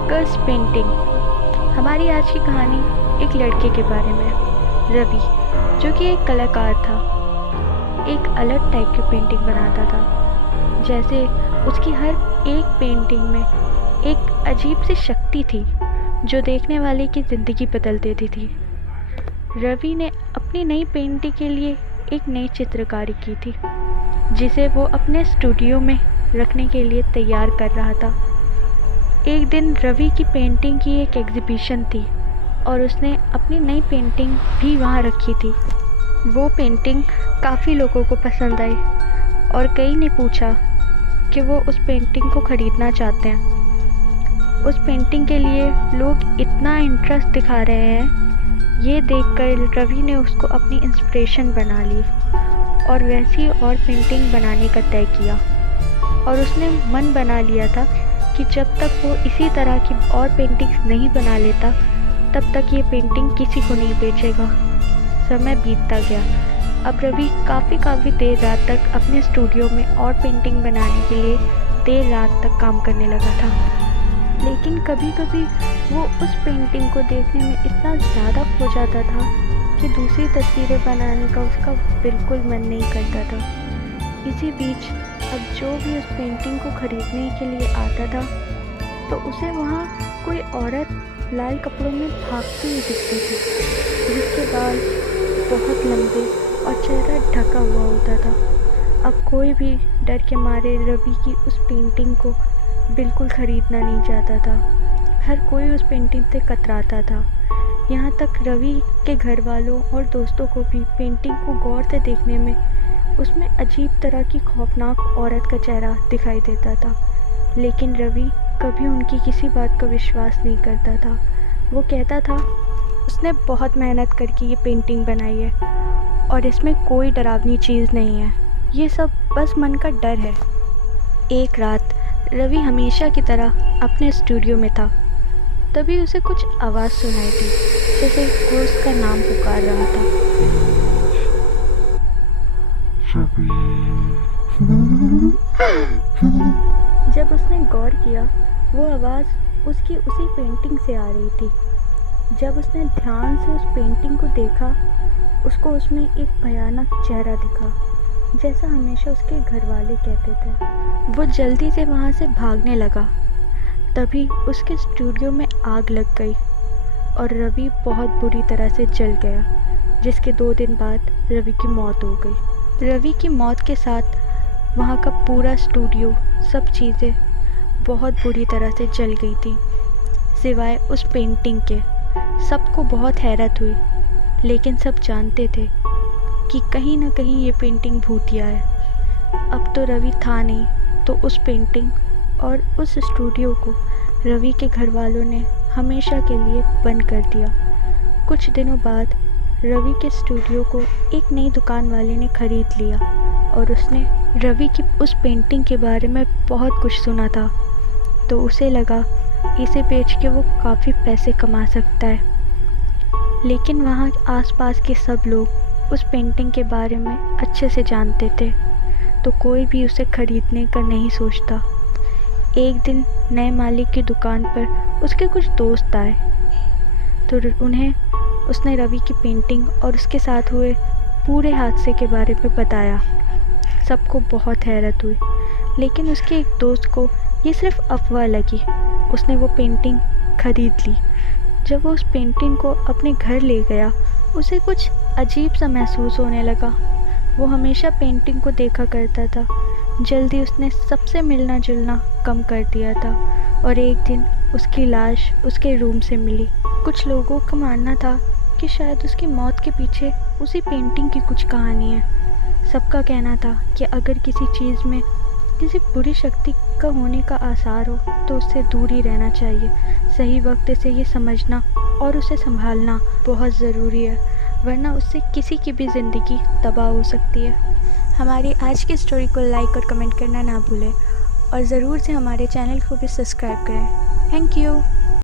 कर्स painting. हमारी आज की कहानी एक लड़के के बारे में, रवि, जो कि एक कलाकार था। एक अलग टाइप की पेंटिंग बनाता था। जैसे उसकी हर एक पेंटिंग में एक अजीब सी शक्ति थी जो देखने वाले की ज़िंदगी बदल देती थी। रवि ने अपनी नई पेंटिंग के लिए एक नई चित्रकारी की थी जिसे वो अपने स्टूडियो में रखने के लिए तैयार कर रहा था। एक दिन रवि की पेंटिंग की एक एग्जीबिशन थी और उसने अपनी नई पेंटिंग भी वहाँ रखी थी। वो पेंटिंग काफ़ी लोगों को पसंद आई और कई ने पूछा कि वो उस पेंटिंग को ख़रीदना चाहते हैं। उस पेंटिंग के लिए लोग इतना इंटरेस्ट दिखा रहे हैं, ये देखकर रवि ने उसको अपनी इंस्पिरेशन बना ली और वैसी और पेंटिंग बनाने का तय किया। और उसने मन बना लिया था कि जब तक वो इसी तरह की और पेंटिंग्स नहीं बना लेता तब तक ये पेंटिंग किसी को नहीं बेचेगा। समय बीतता गया। अब रवि काफ़ी देर रात तक अपने स्टूडियो में और पेंटिंग बनाने के लिए देर रात तक काम करने लगा था। लेकिन कभी कभी वो उस पेंटिंग को देखने में इतना ज़्यादा खो जाता था कि दूसरी तस्वीरें बनाने का उसका बिल्कुल मन नहीं करता था। इसी बीच अब जो भी उस पेंटिंग को ख़रीदने के लिए आता था तो उसे वहाँ कोई औरत लाल कपड़ों में भागती हुई दिखती थी, जिसके बाल बहुत लंबे और चेहरा ढका हुआ होता था। अब कोई भी डर के मारे रवि की उस पेंटिंग को बिल्कुल ख़रीदना नहीं चाहता था। हर कोई उस पेंटिंग से कतराता था। यहाँ तक रवि के घर वालों और दोस्तों को भी पेंटिंग को गौर से देखने में उसमें अजीब तरह की खौफनाक औरत का चेहरा दिखाई देता था। लेकिन रवि कभी उनकी किसी बात का विश्वास नहीं करता था। वो कहता था उसने बहुत मेहनत करके ये पेंटिंग बनाई है और इसमें कोई डरावनी चीज़ नहीं है, ये सब बस मन का डर है। एक रात रवि हमेशा की तरह अपने स्टूडियो में था। तभी उसे कुछ आवाज़ सुनाई दी, जैसे कोई उसका नाम पुकार रहा था। जब उसने गौर किया, वो आवाज़ उसकी उसी पेंटिंग से आ रही थी। जब उसने ध्यान से उस पेंटिंग को देखा, उसको उसमें एक भयानक चेहरा दिखा, जैसा हमेशा उसके घर वाले कहते थे। वो जल्दी से वहाँ से भागने लगा। तभी उसके स्टूडियो में आग लग गई और रवि बहुत बुरी तरह से जल गया, जिसके 2 दिन बाद रवि की मौत हो गई। रवि की मौत के साथ वहाँ का पूरा स्टूडियो, सब चीज़ें बहुत बुरी तरह से जल गई थी, सिवाय उस पेंटिंग के। सबको बहुत हैरत हुई, लेकिन सब जानते थे कि कहीं ना कहीं ये पेंटिंग भूतिया है। अब तो रवि था नहीं, तो उस पेंटिंग और उस स्टूडियो को रवि के घर वालों ने हमेशा के लिए बंद कर दिया। कुछ दिनों बाद रवि के स्टूडियो को एक नई दुकान वाले ने ख़रीद लिया और उसने रवि की उस पेंटिंग के बारे में बहुत कुछ सुना था, तो उसे लगा इसे बेच के वो काफ़ी पैसे कमा सकता है। लेकिन वहाँ आसपास के सब लोग उस पेंटिंग के बारे में अच्छे से जानते थे, तो कोई भी उसे ख़रीदने का नहीं सोचता। एक दिन नए मालिक की दुकान पर उसके कुछ दोस्त आए, तो उन्हें उसने रवि की पेंटिंग और उसके साथ हुए पूरे हादसे के बारे में बताया। सबको बहुत हैरत हुई, लेकिन उसके एक दोस्त को ये सिर्फ अफवाह लगी। उसने वो पेंटिंग ख़रीद ली। जब वो उस पेंटिंग को अपने घर ले गया, उसे कुछ अजीब सा महसूस होने लगा। वो हमेशा पेंटिंग को देखा करता था। जल्दी उसने सबसे मिलना जुलना कम कर दिया था और एक दिन उसकी लाश उसके रूम से मिली। कुछ लोगों का मानना था कि शायद उसकी मौत के पीछे उसी पेंटिंग की कुछ कहानी है। सबका कहना था कि अगर किसी चीज़ में किसी बुरी शक्ति का होने का आसार हो तो उससे दूर ही रहना चाहिए। सही वक्त से ये समझना और उसे संभालना बहुत ज़रूरी है, वरना उससे किसी की भी ज़िंदगी तबाह हो सकती है। हमारी आज की स्टोरी को लाइक और कमेंट करना ना भूलें और ज़रूर से हमारे चैनल को भी सब्सक्राइब करें। Thank you.